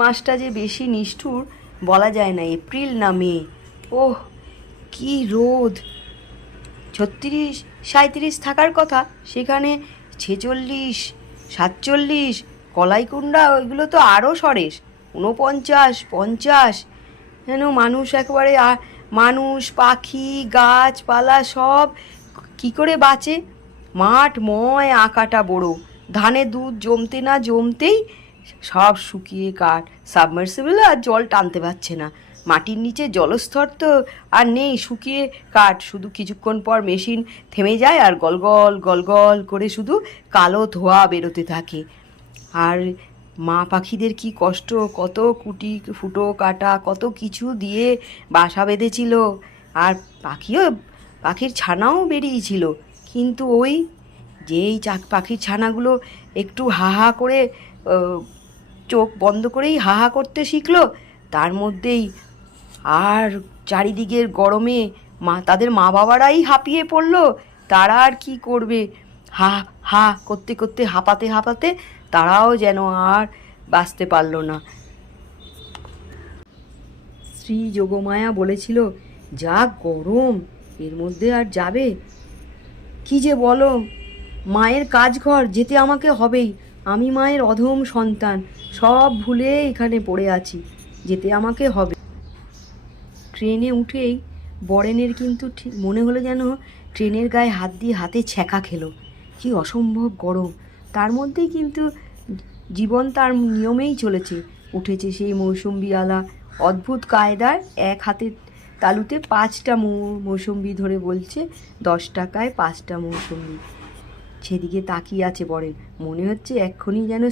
মাসটা যে বেশি নিষ্ঠুর বলা যায় না, এপ্রিল না মে। ওহ, কি রোদ! 36-37 থাকার কথা, সেখানে 46, 47। কলাইকুণ্ডা ওইগুলো তো আরও সরেস, 49, 50। যেন মানুষ একেবারে মানুষ, পাখি, গাছপালা সব কি করে বাঁচে? মাঠ ময় আঁকাটা বড়, ধানে দুধ জমতে না জমতেই সব শুকিয়ে কাঠ। সাবমার্সিবল আর জল টানতে পারছে না, মাটির নিচে জলস্তর তো আর নেই, শুকিয়ে কাঠ। শুধু কিছুক্ষণ পর মেশিন থেমে যায় আর গলগল গলগল করে শুধু কালো ধোঁয়া বেরোতে থাকে। আর মা পাখিদের কি কষ্ট, কত কুটি ফুটো কাটা, কত কিছু দিয়ে বাসা বেঁধেছিল। আর পাখির ছানাও বেরিয়েছিল, কিন্তু ওই যেই পাখির ছানাগুলো একটু হাহা করে চোখ বন্ধ করেই হাহা করতে শিখলো, তার মধ্যেই আর চারিদিকের গরমে তাদের মা বাবারাই হাঁপিয়ে পড়লো। তারা আর কি করবে, হা হা করতে করতে হাঁপাতে হাঁপাতে তারাও যেন আর বাঁচতে পারল না। শ্রী যোগমায়া বলেছিল, যা গরম, এর মধ্যে আর যাবে? কি যে বলো, মায়ের কাজঘর যেতে আমাকে হবেই। আমি মায়ের অধম সন্তান, সব ভুলে এখানে পড়ে আছি, যেতে আমাকে হবে। ট্রেনে উঠেই বরেনের কিন্তু ঠিক মনে হলো যেন ট্রেনের গায়ে হাত দিয়ে হাতে ছ্যাঁকা খেলো। কি অসম্ভব গরম, তার মধ্যেই কিন্তু জীবন তার নিয়মেই চলেছে। উঠেছে সেই মৌসুম্বিওয়ালা, অদ্ভুত কায়দার এক হাতের তালুতে 5টা মৌসুম্বি ধরে বলছে 10 টাকায় 5টা মৌসুম্বি। সেদিকে তাকিয়ে আছে বরেন, মনে হচ্ছে এক্ষুনি যেন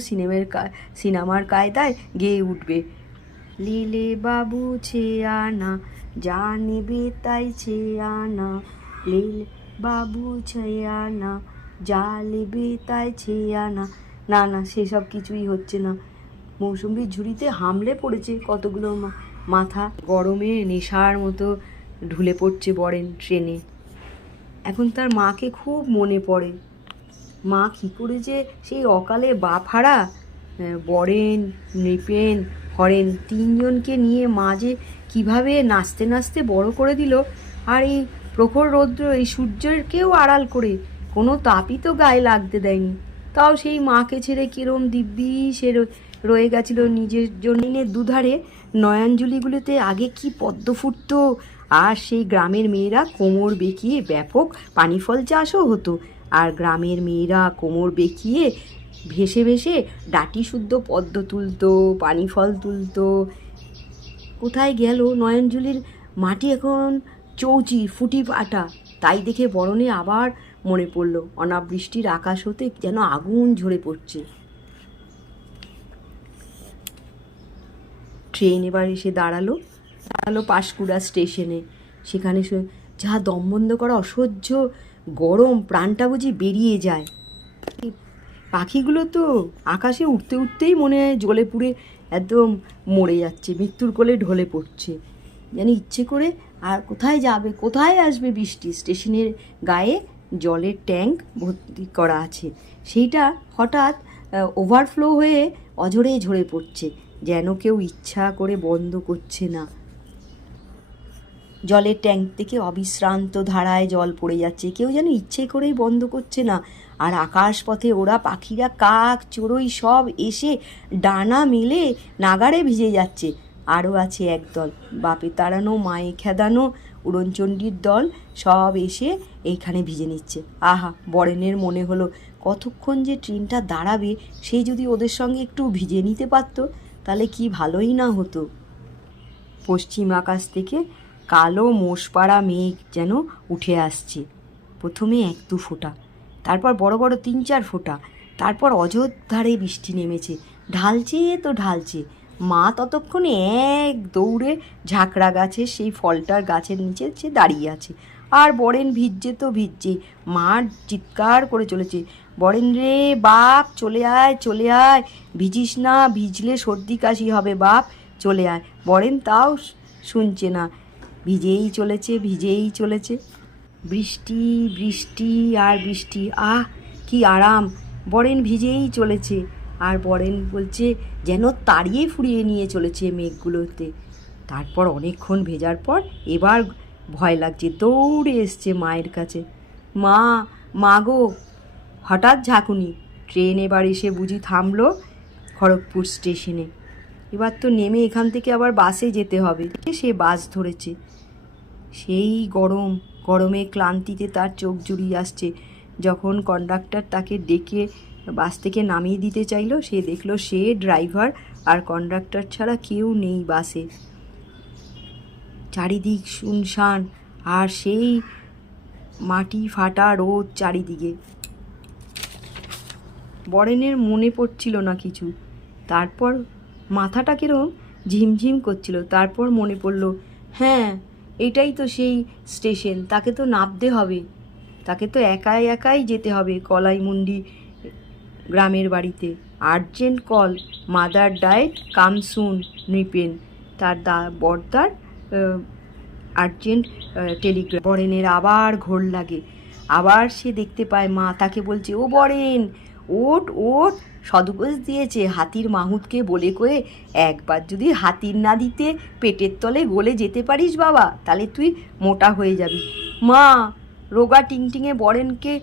সিনেমার কায়দায় গেয়ে উঠবে, লীলে বাবু ছেয়ে আনা, যা নেবে তাই ছেয়ে আনা, লীলে বাবু ছেয়ে আনা, যা নেবে তাই ছেয়ে আনা। না না, সেসব কিছুই হচ্ছে না। মৌসুম্বির ঝুড়িতে হামলে পড়েছে কতগুলো মাথা, গরমে নেশার মতো ঢুলে পড়ছে বরেন ট্রেনে। এখন তার মাকে খুব মনে পড়ে। মা কী করে যে সেই অকালে বাপ হারা বরেন, নৃপেন, হরেন 3জনকে নিয়ে মা যে কীভাবে নাচতে নাচতে বড় করে দিল। আর এই প্রখর রৌদ্র, এই সূর্যেরকেও আড়াল করে কোনো তাপই তো গায়ে লাগতে দেয়নি। তাও সেই মাকে ছেড়ে কিরম দিব্যি সে রয়ে গেছিল নিজের জন্যের দুধারে। নয়নজুলিগুলিতে আগে কি পদ্ম ফুটত, আর সেই গ্রামের মেয়েরা কোমর বেঁকিয়ে ব্যাপক পানিফল চাষও হতো। আর গ্রামের মেয়েরা কোমর বেঁকিয়ে ভেসে ভেসে ডাঁটি শুদ্ধ পদ্ম তুলতো, পানি ফল তুলতো। কোথায় গেল নয়নজুলির মাটি? এখন চৌচি ফুটি ফাটা। তাই দেখে বরণে আবার মনে পড়ল, অনাবৃষ্টির আকাশ হতে যেন আগুন ঝরে পড়ছে। ট্রেন এবার এসে দাঁড়ালো পাঁশকুড়া স্টেশনে। সেখানে যা দম বন্ধ করা অসহ্য গরম, প্রাণটা বুঝি বেরিয়ে যায়। পাখিগুলো তো আকাশে উঠতে উঠতেই মনে হয় জ্বলে পুড়ে একদম মরে যাচ্ছে, মৃত্যুর কোলে ঢলে পড়ছে যেন ইচ্ছে করে। আর কোথায় যাবে, কোথায় আসবে বৃষ্টি? স্টেশনের গায়ে জলের ট্যাঙ্ক ভর্তি করা আছে, সেইটা হঠাৎ ওভারফ্লো হয়ে অঝরে ঝরে পড়ছে, যেন কেউ ইচ্ছা করে বন্ধ করছে না। জলের ট্যাঙ্ক থেকে অবিশ্রান্ত ধারায় জল পড়ে যাচ্ছে, কেউ যেন ইচ্ছে করেই বন্ধ করছে না। আর আকাশপথে ওরা পাখিরা, কাক চড়ুই সব এসে ডানা মেলে নাগাড়ে ভিজে যাচ্ছে। আরও আছে একদল বাপে তাড়ানো মায়ে খেদানো উড়নচণ্ডীর দল, সব এসে এইখানে ভিজে নিচ্ছে। আহা, বরেনের মনে হলো কতক্ষণ যে ট্রেনটা দাঁড়াবে, সেই যদি ওদের সঙ্গে একটু ভিজে নিতে পারত, তাহলে কি ভালোই না হতো। পশ্চিম আকাশ থেকে কালো মোষপাড়া মেঘ যেন উঠে আসছে। প্রথমে 1-2 ফোঁটা, তারপর বড় বড় 3-4 ফোঁটা, তারপর অযোধ্যারে বৃষ্টি নেমেছে, ঢালছে তো ঢালছে। মা ততক্ষণে এক দৌড়ে ঝাঁকড়া গাছের সেই ফলটার গাছের নিচে সে দাঁড়িয়ে আছে। আর বরেন ভিজছে তো ভিজছে, মা চিৎকার করে চলেছে, বরেন রে বাপ, চলে আয় চলে আয়, ভিজিস না, ভিজলে সর্দি কাশি হবে বাপ, চলে আয়। বরেন তাও শুনছে না, ভিজেই চলেছে ভিজেই চলেছে। বৃষ্টি বৃষ্টি আর বৃষ্টি, আহ কি আরাম! বরেন ভিজেই চলেছে। আর বরেন বলছে যেন তাড়িয়ে ফুরিয়ে নিয়ে চলেছে মেঘগুলোতে। তারপর অনেকক্ষণ ভেজার পর এবার ভয় লাগছে, দৌড়ে এসছে মায়ের কাছে। মা, মা গো, হঠাৎ ঝাঁকুনি। ট্রেন এবার এসে বুঝি থামলো খড়গপুর স্টেশনে। এবার তো নেমে এখান থেকে আবার বাসে যেতে হবে। সে বাস ধরেছে। সেই গরমে ক্লান্তিতে তার চোখ জুড়িয়ে আসছে। যখন কন্ডাক্টর তাকে ডেকে বাস থেকে নামিয়ে দিতে চাইলো, সে দেখলো সে, ড্রাইভার আর কন্ডাক্টর ছাড়া কেউ নেই বাসে। চারিদিক শুনশান, আর সেই মাটি ফাটা রোদ চারিদিকে। বরেনের মনে পড়ছিল না কিছু। তারপর মাথাটা কিরম ঝিমঝিম করছিল। তারপর মনে পড়ল, হ্যাঁ এটাই তো সেই স্টেশন, তাকে তো নামতে হবে, তাকে তো একাই একাই যেতে হবে কলাইমুন্ডি গ্রামের বাড়িতে। আর্জেন্ট কল, মাদার ডায়েট, কাম সুন নৃপেন। তার বর্দার আর্জেন্ট টেলিগ্রাম। বরেনের আবার ঘোর লাগে। আবার সে দেখতে পায় মা তাকে বলছে, ও বরেন, ওট ওট, সদুপোষ দিয়েছে হাতির মাহুতকে বলে কয়ে, একবার যদি হাতির না দিতে পেটের তলে গলে যেতে পারিস বাবা, তাহলে তুই মোটা হয়ে যাবি। মা, রোগা টিংটিংয়ে বরেনকে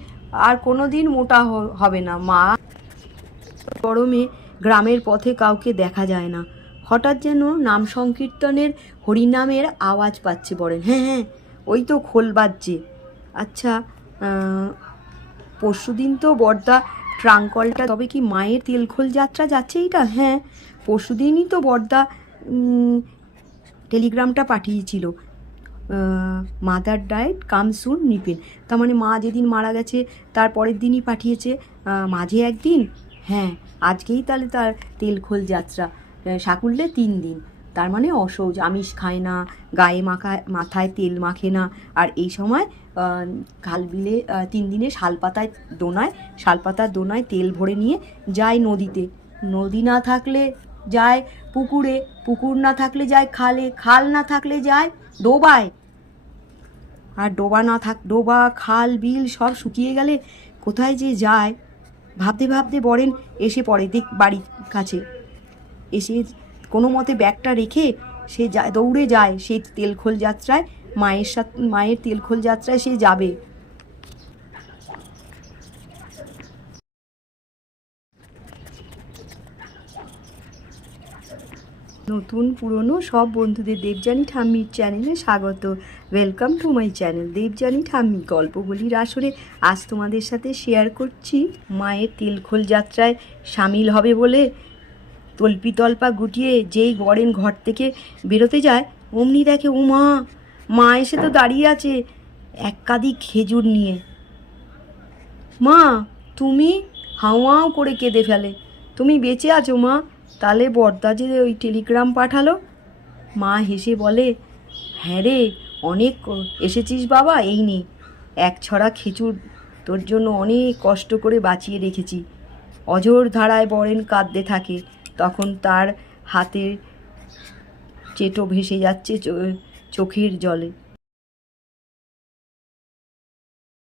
আর কোনো দিন মোটা হবে না মা। গরমে গ্রামের পথে কাউকে দেখা যায় না। হঠাৎ যেন নাম সংকীর্তনের হরিনামের আওয়াজ পাচ্ছে বরেন। হ্যাঁ হ্যাঁ, ওই তো খোল বাজছে। আচ্ছা, পরশুদিন তো বর্দা ট্রাঙ্কলটা, তবে কি মায়ের তেলখোল যাত্রা যাচ্ছে এইটা? হ্যাঁ, পরশুদিনই তো বর্দা টেলিগ্রামটা পাঠিয়েছিল, মাদার ডায়েট কাম সুন নিপেন। তার মানে মা যেদিন মারা গেছে তার পরের দিনই পাঠিয়েছে, মাঝে একদিন। হ্যাঁ, আজকেই তাহলে তার তেলখোল যাত্রা। সাকুল্যে 3 দিন, তার মানে অসৌচ, আমিষ খায় না, গায়ে মাথায় তেল মাখে না। আর এই সময় খালবিলে 3 দিনে শালপাতার দোনায় তেল ভরে নিয়ে যায় নদীতে। নদী না থাকলে যায় পুকুরে, পুকুর না থাকলে যায় খালে, খাল না থাকলে যায় ডোবায়। আর ডোবা, খাল, বিল সব শুকিয়ে গেলে কোথায় যে যায়। ভাবতে ভাবতে বরেন এসে পড়ে বাড়ির কাছে। এসে কোনো মতে ব্যাগটা রেখে সে দৌড়ে যায় সেই তেলখোল যাত্রায়। মায়ের তেলখোল যাত্রায় সে যাবে। নতুন পুরনো সব বন্ধুদের দেবযানী ঠাম্মির চ্যানেলে স্বাগত। Welcome to my channel Debjani ঠাম্মি। গল্প বলির আসরে আজ তোমাদের সাথে শেয়ার করছি মায়ের তেলখোল যাত্রায় সামিল হবে বলে তল্পা গুটিয়ে যেই বরেন ঘর থেকে বেরোতে যায়, অমনি দেখে ও মা এসে তো দাঁড়িয়ে আছে এক কাঁদি খেজুর নিয়ে। মা, তুমি? হাউয়াও করে কেঁদে ফেলে। তুমি বেঁচে আছো মা? তাহলে বর্দা যে ওই টেলিগ্রাম পাঠালো। মা হেসে বলে, হ্যাঁ রে, অনেক এসেছিস বাবা, এই নে 1 ছড়া খেজুর, তোর জন্য অনেক কষ্ট করে বাঁচিয়ে রেখেছি। অঝোর ধারায় বরেন কাঁদতে থাকে। তখন তার হাতের চেটো ভেসে যাচ্ছে চোখের জলে।